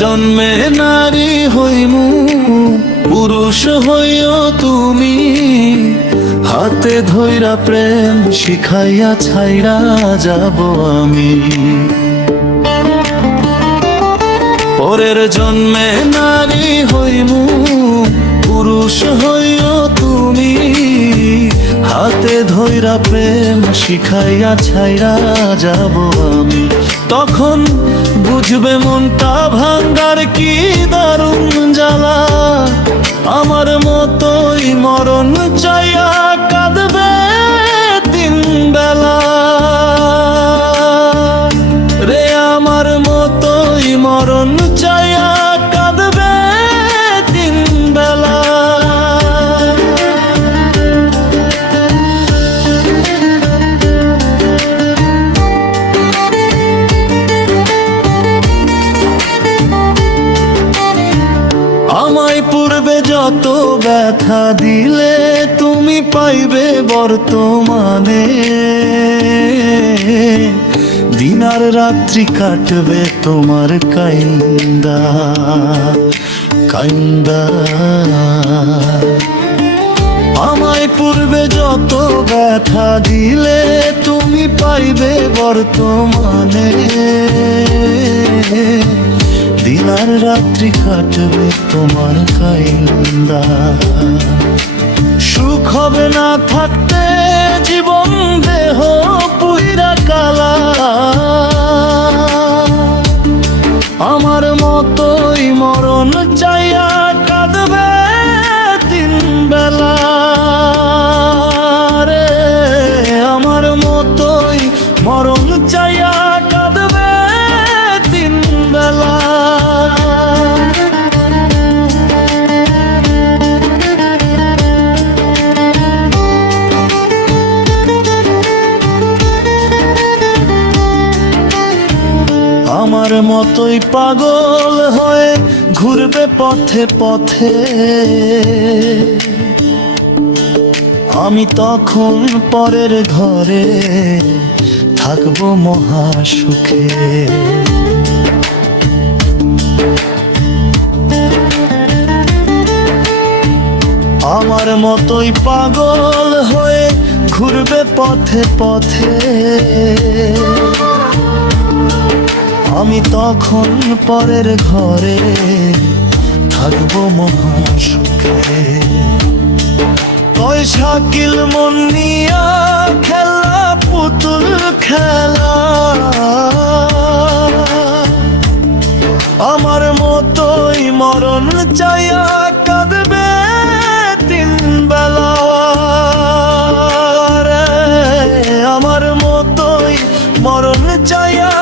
জন্মে নারী হইমু, পুরুষ হইও তুমি। হাতে ধইরা প্রেম শিখাইয়া ছাইরা যাব আমি। পরের জন্মে নারী হইমু, পুরুষ হইও তুমি। হাতে ধইরা প্রেম শিখাইয়া ছাইরা যাব আমি। তখন বুঝবে মনটা ভাঙ্গার কি দারুণ জ্বালা। আমার মতোই মরণ চাইয়া কাঁদবে তিন বেলা রে। আমার মতোই মরণ চাইয়া কাঁদবে তিন বেলা। আমায় পূর্বে যত ব্যথা দিলে তুমি পাইবে বর্তমানে। দিন আর রাত্রি কাটবে তোমার কাইন্দা কাইন্দা। আমায় পূর্বে যত ব্যথা দিলে তুমি পাইবে বর্তমানে। দিন আর রাত্রি কাটবে তোমার কাইন্দা। সুখ হবে না থাকতে জীবন দেহ পুইরা কালা। আমার মতোই মরণ চাইয়া কাঁদবে তিন বেলা রে। আমার মতোই মরণ চাইয়া কাঁদবে তিন বেলা। আমার মতোই পাগল হয়ে ঘুরবে পথে পথে। আমি তখন পরের ঘরে থাকবো মহা সুখে। আমার মতোই পাগল হয়ে ঘুরবে পথে পথে। আমি তখন পরের ঘরে থাকবো মহা সুখে। শাকিল মন নিয়া খেলা পুতুল খেলা। আমার মতোই মরণ চাইয়া কাঁদবে তিন বেলা রে। আমার মতোই মরণ চাইয়া